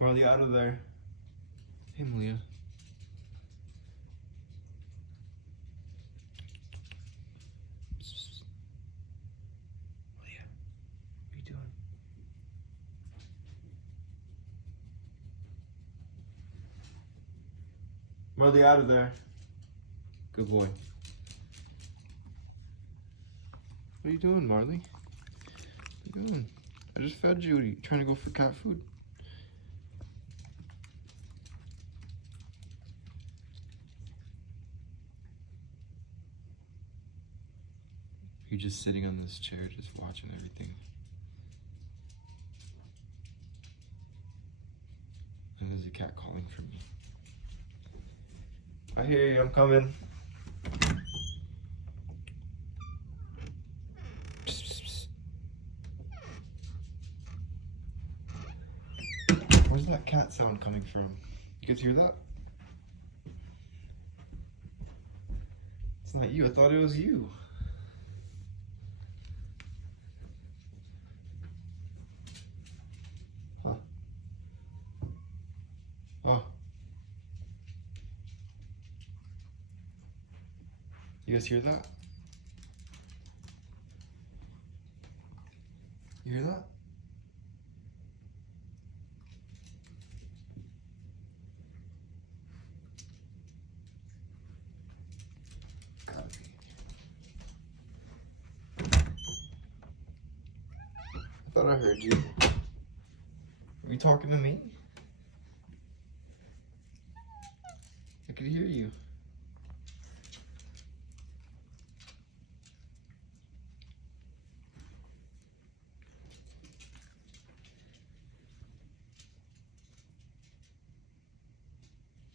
Marley, out of there. Hey, Malia. Malia, what are you doing? Marley, out of there. Good boy. What are you doing, Marley? What are you doing? I just fed you. Are you trying to go for cat food? You're just sitting on this chair, just watching everything. And there's a cat calling for me. I hear you, I'm coming. Psst, psst, psst. Where's that cat sound coming from? You guys hear that? It's not you, I thought it was you. Huh. Oh. You guys hear that? You hear that? Gotta be. I thought I heard you. Are you talking to me? I could hear you.